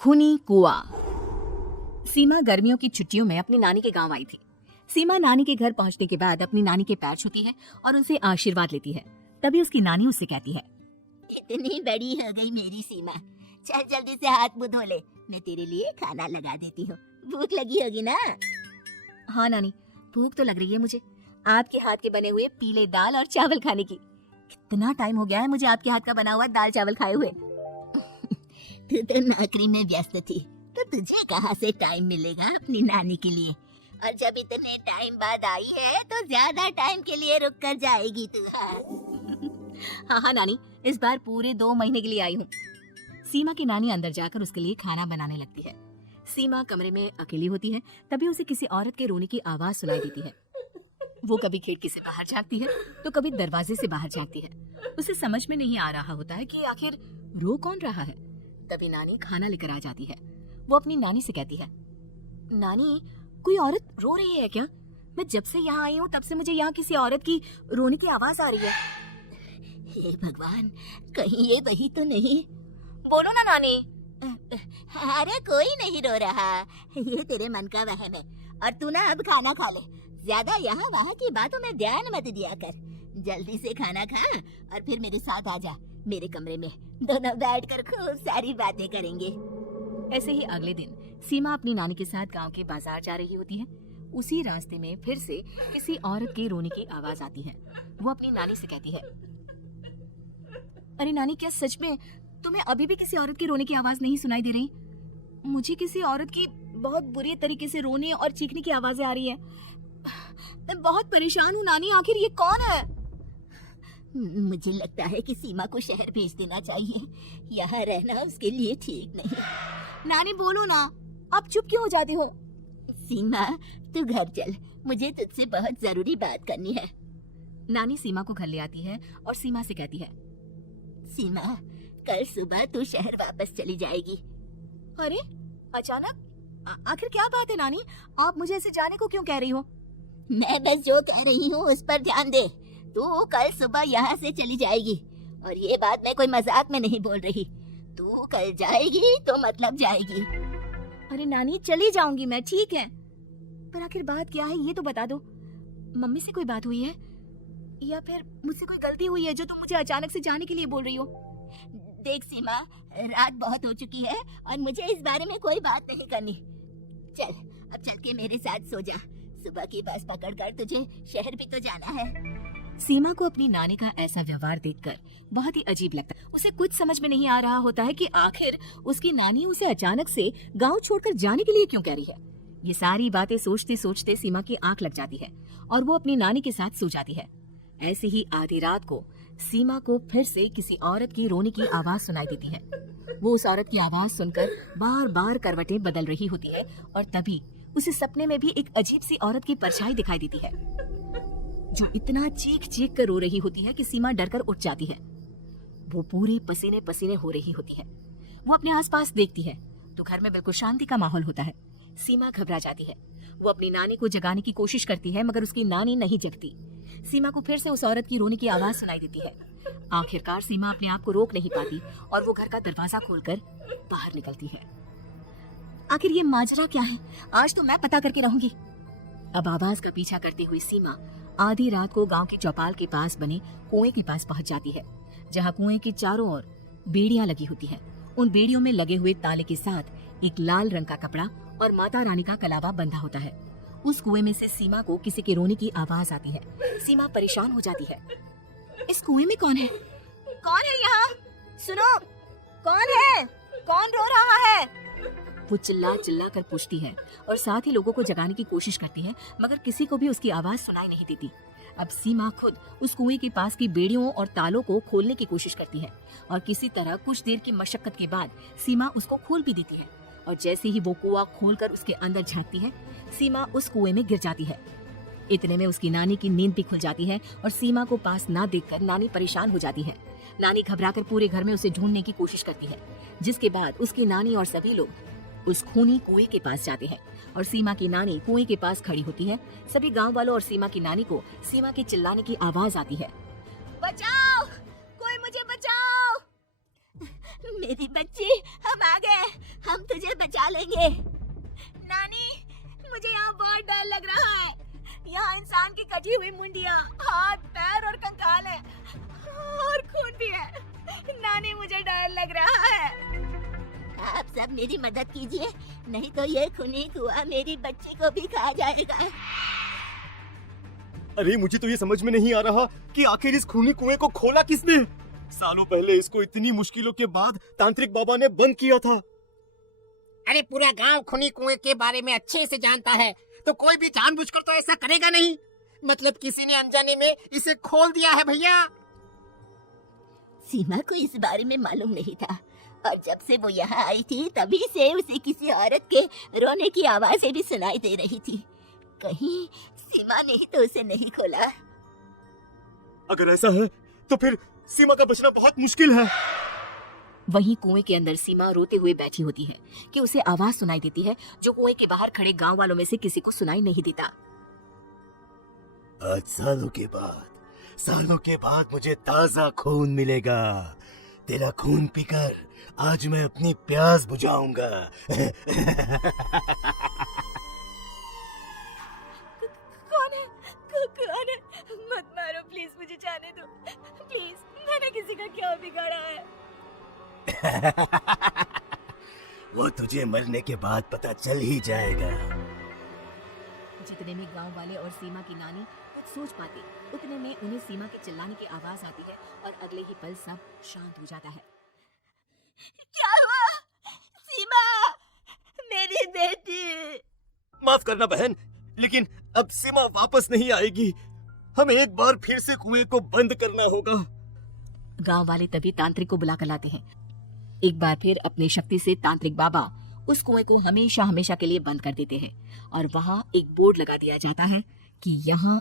खूनी कुआं। सीमा गर्मियों की छुट्टियों में अपनी नानी के गांव आई थी। सीमा नानी के घर पहुंचने के बाद अपनी नानी के पैर छूती है और उनसे आशीर्वाद लेती है। तभी उसकी नानी उससे कहती है, इतनी बड़ी हो गई मेरी सीमा, चल जल्दी से हाथ मुंह धो ले, मैं तेरे लिए खाना लगा देती हूँ। भूख लगी होगी ना? हाँ नानी, भूख तो लग रही है मुझे, आपके हाथ के बने हुए पीले दाल और चावल खाने की। कितना टाइम हो गया है मुझे आपके हाथ का बना हुआ दाल चावल खाए हुए। तू तो नौकरी में व्यस्त थी, तो तुझे कहाँ से टाइम मिलेगा अपनी नानी के लिए? और जब इतने टाइम बाद आई है तो ज्यादा टाइम के लिए रुक कर जाएगी तू। हाँ नानी, इस बार पूरे 2 महीने के लिए आई हूँ। सीमा की नानी अंदर जाकर उसके लिए खाना बनाने लगती है। सीमा कमरे में अकेली होती है, तभी उसे किसी औरत के रोने की आवाज सुनाई देती है। वो कभी खिड़की से बाहर झांकती है तो कभी दरवाजे से बाहर झांकती है। उसे समझ में नहीं आ रहा होता है कि आखिर रो कौन रहा है। तभी नानी खाना लेकर आ जाती है। वो अपनी नानी से कहती है, नानी, कोई औरत रो रही है क्या? मैं जब से यहाँ आई हूँ तब से मुझे यहाँ किसी औरत की रोने की आवाज आ रही है। हे भगवान, कहीं ये वही तो नहीं? बोलो ना नानी। अरे कोई नहीं रो रहा, ये तेरे मन का वहम है। और तू ना अब खाना खा ले, ज्यादा यहाँ वहाँ की बातों में ध्यान मत दिया कर। जल्दी से खाना खा और फिर मेरे साथ आ जा मेरे कमरे में, दोनों बैठकर खूब सारी बातें करेंगे। ऐसे ही अगले दिन सीमा अपनी नानी के साथ गांव के बाजार जा रही होती है। उसी रास्ते में फिर से किसी औरत के रोने की आवाज आती है। वो अपनी नानी से कहती है, अरे नानी, क्या सच में तुम्हें अभी भी किसी औरत की रोने की आवाज नहीं सुनाई दे रही? मुझे किसी औरत की बहुत बुरी तरीके से रोने और चीखने की आवाजें आ रही है। मैं बहुत परेशान हूँ नानी, आखिर ये कौन है? मुझे लगता है कि सीमा को शहर भेज देना चाहिए, यहाँ रहना उसके लिए ठीक नहीं। नानी बोलो ना, आप चुप क्यों हो जाती हो? सीमा, तू घर चल, मुझे तुझसे बहुत जरूरी बात करनी है। नानी सीमा को घर ले आती है और सीमा से कहती है, सीमा, कल सुबह तू शहर वापस चली जाएगी। अरे अचानक? आखिर क्या बात है नानी, आप मुझे ऐसे जाने को क्यों कह रही हो? मैं बस जो कह रही हूँ उस पर ध्यान दे। तू कल सुबह यहाँ से चली जाएगी, और ये बात मैं कोई मजाक में नहीं बोल रही। तू कल जाएगी तो मतलब जाएगी। अरे नानी, चली जाऊंगी मैं, ठीक है, पर आखिर बात क्या है ये तो बता दो। मम्मी से कोई बात हुई है या फिर मुझसे कोई गलती हुई है जो तुम मुझे अचानक से जाने के लिए बोल रही हो? देख सीमा, रात बहुत हो चुकी है और मुझे इस बारे में कोई बात नहीं करनी। चल, अब चल के मेरे साथ सो जा, सुबह की बस पकड़कर तुझे शहर भी तो जाना है। सीमा को अपनी नानी का ऐसा व्यवहार देखकर बहुत ही अजीब लगता है। उसे कुछ समझ में नहीं आ रहा होता है कि आखिर उसकी नानी उसे अचानक से गांव छोड़कर जाने के लिए क्यों कह रही है। ये सारी बातें सोचते सोचते सीमा की आंख लग जाती है और वो अपनी नानी के साथ सो जाती है। ऐसे ही आधी रात को सीमा को फिर से किसी औरत की रोने की आवाज सुनाई देती है। वो उस औरत की आवाज सुनकर बार बार करवटें बदल रही होती है और तभी उसे सपने में भी एक अजीब सी औरत की परछाई दिखाई देती है, जो इतना चीख चीख कर रो रही होती है कि सीमा डरकर उठ जाती है। वो पूरी पसीने पसीने हो रही होती है। वो अपने आसपास देखती है तो घर में बिल्कुल शांति का माहौल होता है। सीमा घबरा जाती है। वो अपनी नानी को जगाने की कोशिश करती है, मगर उसकी नानी नहीं जगती। सीमा को फिर से उस औरत की रोने की आवाज सुनाई देती है। आखिरकार सीमा अपने आप को रोक नहीं पाती और वो घर का दरवाजा खोलकर बाहर निकलती है। आखिर ये माजरा क्या है, आज तो मैं पता करके रहूंगी। अब आवाज का पीछा करती हुई सीमा आधी रात को गांव की चौपाल के पास बने कुएं के पास पहुंच जाती है, जहां कुएं के चारों ओर बेड़ियां लगी होती हैं। उन बेड़ियों में लगे हुए ताले के साथ एक लाल रंग का कपड़ा और माता रानी का कलावा बंधा होता है। उस कुएं में से सीमा को किसी के रोने की आवाज आती है। सीमा परेशान हो जाती है। इस कुएं में कौन है? कौन है यहाँ? सुनो, कौन है? कौन रो रहा है? वो चिल्ला चिल्ला कर पूछती है और साथ ही लोगों को जगाने की कोशिश करती है, मगर किसी को भी उसकी आवाज सुनाई नहीं देती। अब सीमा खुद उस कुएं के पास की बेड़ियों और तालों को खोलने की कोशिश करती है और किसी तरह कुछ देर की मशक्कत के बाद सीमा उसको खोल भी देती है। और जैसे ही वो कुआं खोलकर उसके अंदर झांकती है, सीमा उस कुएं में गिर जाती है। इतने में उसकी नानी की नींद भी खुल जाती है और सीमा को पास ना देखकर नानी परेशान हो जाती है। नानी घबराकर पूरे घर में उसे ढूंढने की कोशिश करती है, जिसके बाद उसकी नानी और सभी लोग उस खूनी कुएं के पास जाते हैं और सीमा की नानी कुएं के पास खड़ी होती है। सभी गांव वालों और सीमा की नानी को सीमा के चिल्लाने की आवाज आती है, बचाओ, कोई मुझे बचाओ, मेरी बच्ची, हम आ गए, हम तुझे बचा लेंगे। नानी, मुझे यहाँ बहुत डर लग रहा है। यहाँ इंसान की कटी हुई मुंडियाँ, हाथ, पैर और कंकाल है और खून भी है। नानी, मुझे डर लग रहा है। आप सब मेरी मदद कीजिए, नहीं तो ये खूनी कुआं मेरी बच्ची को भी खा जाएगा। अरे मुझे तो ये समझ में नहीं आ रहा कि आखिर इस खूनी कुएं को खोला किसने। सालों पहले इसको इतनी मुश्किलों के बाद तांत्रिक बाबा ने बंद किया था। अरे पूरा गांव खूनी कुएं के बारे में अच्छे से जानता है, तो कोई भी जानबूझकर तो ऐसा करेगा नहीं। मतलब किसी ने अनजाने में इसे खोल दिया है भैया। सीमा को इस बारे में मालूम नहीं था, और जब से वो यहाँ आई थी तभी से उसे किसी औरत के रोने की आवाजें भी सुनाई दे रही थी। कहीं सीमा ने ही तो उसे नहीं खोला। अगर ऐसा है तो फिर सीमा का बचना बहुत मुश्किल है। वहीं कुएं के अंदर सीमा रोते हुए बैठी होती है कि उसे आवाज सुनाई देती है जो कुएं के बाहर खड़े गांव वालों में से किसी को सुनाई नहीं देता। आज सालों के बाद मुझे ताजा खून मिलेगा। तेरा खून पीकर आज मैं अपनी प्यास बुझाऊंगा। कौन है? कौन है? मत मारो प्लीज, मुझे जाने दो प्लीज। मैंने किसी का क्या बिगाड़ा है? वो तुझे मरने के बाद पता चल ही जाएगा। जितने में गांव वाले और सीमा की नानी कुछ सोच पाते, उतने में उन्हें सीमा के चिल्लाने की आवाज आती है और अगले ही पल सब शांत हो जाता है। क्या हुआ? सीमा, मेरी बेटी। माफ करना बहन, लेकिन अब सीमा वापस नहीं आएगी। हमें एक बार फिर से कुएं को बंद करना होगा। गांव वाले तभी तांत्रिक को बुला कर लाते हैं। एक बार फिर अपनी शक्ति से तांत्रिक बाबा उस कुएं को हमेशा हमेशा के लिए बंद कर देते हैं और वहां एक बोर्ड लगा दिया जाता है कि यहाँ